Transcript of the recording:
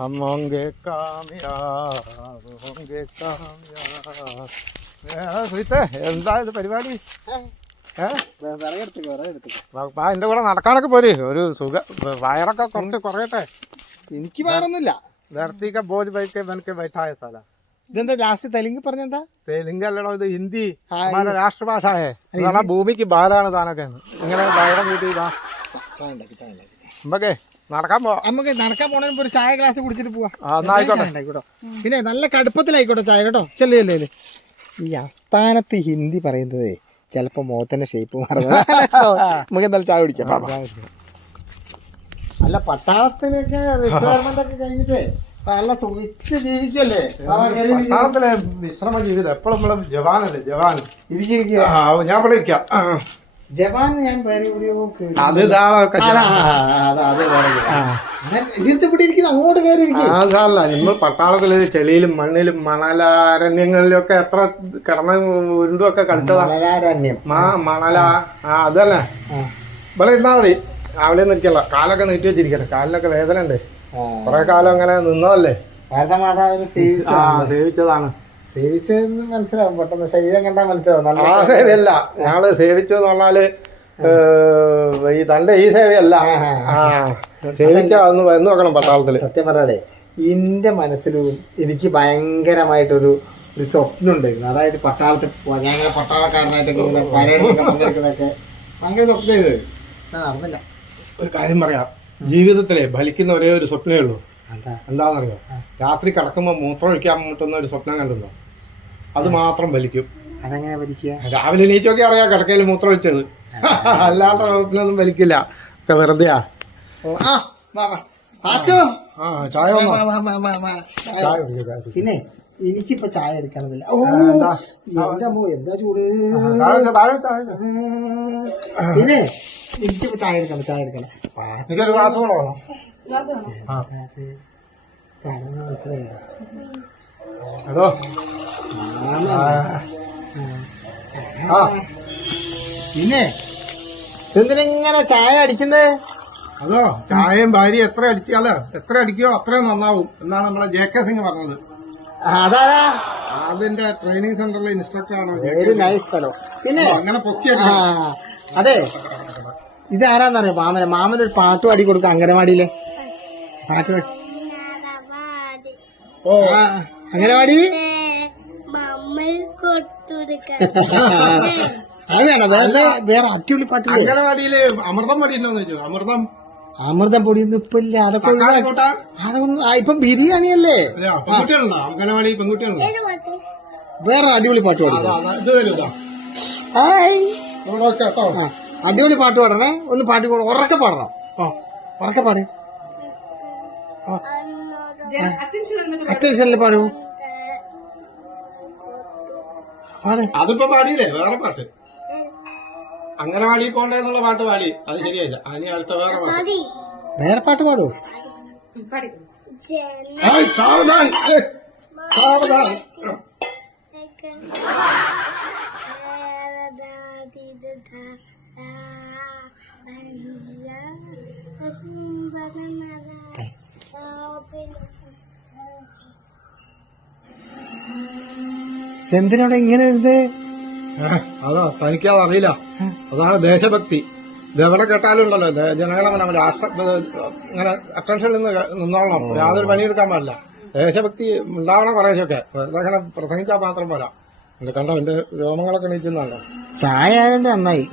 हम होंगे कामयाब होंगे कामयाब. സുഹൃത്തേ, എന്താ ഇത് പരിപാടി? എന്റെ കൂടെ നടക്കാനൊക്കെ പോര്, ഒരു സുഖം, വയറൊക്കെ കുറച്ച് കുറയട്ടെ. എനിക്ക് വേറൊന്നുമില്ല. ധർത്തിക്ക ബോജ് ബൈക്ക് ബനക്കെ ബൈഠായ സാല. ഇതെന്താ ലാസ്റ്റ് തെലുങ്ക് പറഞ്ഞെന്താ? തെലുങ്ക് അല്ലടോ, ഇത് ഹിന്ദി, നമ്മുടെ രാഷ്ട്രഭാഷയെ. ഭൂമിക്ക് ഭാരാണ് താനൊക്കെ. ഇങ്ങനെ വയറം കൂട്ടി നമ്മക്കേ നടക്കാൻ പോവാം. നമുക്ക് നടക്കാൻ പോണേ ഒരു ചായ ഗ്ലാസ് കുടിച്ചിട്ട് പോവാം. ആയിക്കോട്ടെ. പിന്നെ നല്ല കടുപ്പത്തിലായിക്കോട്ടെ ചായ കേട്ടോ. ചെല്ലേ ഈ അസ്ഥാനത്ത് ഹിന്ദി പറയുന്നത് ചിലപ്പോ മുഖത്തിന്റെ ഷേപ്പ് മാറുന്നത്. നമുക്ക് എന്തായാലും ചായ കുടിക്കാം. അല്ല, പട്ടാളത്തിനൊക്കെ റിട്ടയർമെന്റ് ഒക്കെ കഴിഞ്ഞിട്ട് നല്ല സുഖിച്ച് ജീവിക്കല്ലേ. പട്ടാളത്തിലെ വിശ്രമ ജീവിതം എപ്പോഴും നമ്മളെ ജവാനല്ലേ, ജവാൻ. ഞാൻ ഇവിടെ ഇരിക്കാം. ജവാൻ ഞാൻ അങ്ങോട്ട് കയറി അതല്ല, നമ്മൾ പട്ടാളത്തില് ചെളിയിലും മണ്ണിലും മണലാരണ്യങ്ങളിലൊക്കെ എത്ര കിടന്ന ഉരുണ്ടൊക്കെ കളിച്ചതാ. മണല അതല്ലേ. ഇവിടെ ഇരുന്നാ മതി, രാവിലെ നിൽക്കല്ല. കാലൊക്കെ നീട്ടി വെച്ചിരിക്കട്ടെ, കാലിനൊക്കെ വേദന ഉണ്ട്. കൊറേ കാലം അങ്ങനെ നിന്നതല്ലേ. സേവിച്ചതാണ്. സേവിച്ചതെന്ന് മനസ്സിലാവും, പെട്ടെന്ന് ശരീരം കണ്ടാൽ മനസ്സിലാവും. ആ സേവയല്ല ഞങ്ങള് സേവിച്ചു എന്ന് പറഞ്ഞാല് ഈ തന്റെ ഈ സേവയല്ല. സേവിക്കാന്ന് എന്ന് നോക്കണം പട്ടാളത്തില്. സത്യം പറഞ്ഞാലേ എന്റെ മനസ്സിലും എനിക്ക് ഭയങ്കരമായിട്ടൊരു സ്വപ്നം ഉണ്ടായിരുന്നു. അതായത് പട്ടാളത്തിൽ പോവാ. ഞാൻ ഇങ്ങനെ പട്ടാളക്കാരനായിട്ടൊക്കെ ഇങ്ങനെ പരേഡിലൊക്കെ പങ്കെടുക്കുന്നതൊക്കെ ഭയങ്കര സ്വപ്നം ചെയ്തത്. നടന്നില്ല. ഒരു കാര്യം പറയാം, ജീവിതത്തിലെ ഫലിക്കുന്ന ഒരേ ഒരു സ്വപ്നമേ ഉള്ളൂ. എന്താണെന്നറിയോ? രാത്രി കിടക്കുമ്പോൾ മൂത്രം ഒഴിക്കാൻ മുട്ടുന്ന ഒരു സ്വപ്നം കണ്ടല്ലോ, അത് മാത്രം വലിക്കും. അതെങ്ങനെ വലിക്കുക? രാവിലെ നീച്ചൊക്കെ അറിയാം കിടക്കയിൽ മൂത്രം ഒഴിച്ചത്. അല്ലാത്ത സ്വപ്നമൊന്നും വലിക്കില്ല, ഒക്കെ വെറുതെയാ. ചായ പിന്നെ എനിക്കിപ്പോ ചായ എടുക്കണമെന്നില്ല. എന്താ ചൂട്. പിന്നെ എനിക്കിപ്പോ ചായ എടുക്കണം. എനിക്കൊരു ഗ്ലാസ് കൂടെ വേണം. അതോ പിന്നെ എന്തിനെങ്ങനെ ചായ അടിക്കുന്നേ? അതോ ചായയും ഭാര്യ എത്ര അടിക്കോ അത്രയും നന്നാവും എന്നാണ് നമ്മളെ JK സിംഗ് പറഞ്ഞത്. അതാരാ? അതിന്റെ ട്രെയിനിങ് സെന്ററിലെ ഇൻസ്ട്രക്ടർ ആണ്. Very nice fellow. പിന്നെ അങ്ങനെ പൊക്കി. അതെ, ഇത് ആരാന്നറിയോ? മാമനൊരു പാട്ട് പാടി കൊടുക്കാം അംഗനവാടിയിലെ. പാട്ട് പാടി. അംഗനവാടി അതാണ് വേറെ അടിപൊളി പാട്ട്. അംഗനവാടിയില് അമൃതം പൊടിയുണ്ടോന്ന് ചോദിച്ചു. അമൃതം പൊടിയൊന്നും ഇപ്പൊ ഇല്ല. അതൊക്കെ അതൊന്നും ഇപ്പം ബിരിയാണിയല്ലേ. അംഗനവാടി പെൺകുട്ടികളുണ്ട്. വേറെ അടിപൊളി പാട്ട് പാടി. അടിപൊളി പാട്ട് പാടണേ. ഒന്ന് പാട്ട് ഉറക്കെ പാടണം. ഉറക്കെ പാട്. അറ്റൻഷനിൽ പാടൂ. അതിപ്പോ പാടിയില്ലേ വേറെ പാട്ട്. അംഗനവാടി പോണ്ടെന്നുള്ള പാട്ട് പാടി, അത് ശരിയായില്ല. അതിന് അടുത്ത വേറെ പാട്ട് പാടൂ. സാവധാൻ സാവധാൻ. എന്തിനാണ് ഇങ്ങനെ ഇത്? അതോ തനിക്കത് അറിയില്ല. അതാണ് ദേശഭക്തി. ഇതെവിടെ കേട്ടാലും ഉണ്ടല്ലോ, ജനങ്ങളെ രാഷ്ട്ര ഇങ്ങനെ അറ്റൻഷനിൽ നിന്നോളണം. യാതൊരു പണിയെടുക്കാൻ പാടില്ല. ദേശഭക്തി ഉണ്ടാവണം കുറേശ്ശൊക്കെ. അതങ്ങനെ പ്രസംഗിച്ചാൽ മാത്രം പോരാ. എന്റെ കണ്ടോ, എന്റെ രോമങ്ങളൊക്കെ നീക്കുന്നല്ലോ. ചായ ആയതുകൊണ്ട് നന്നായി.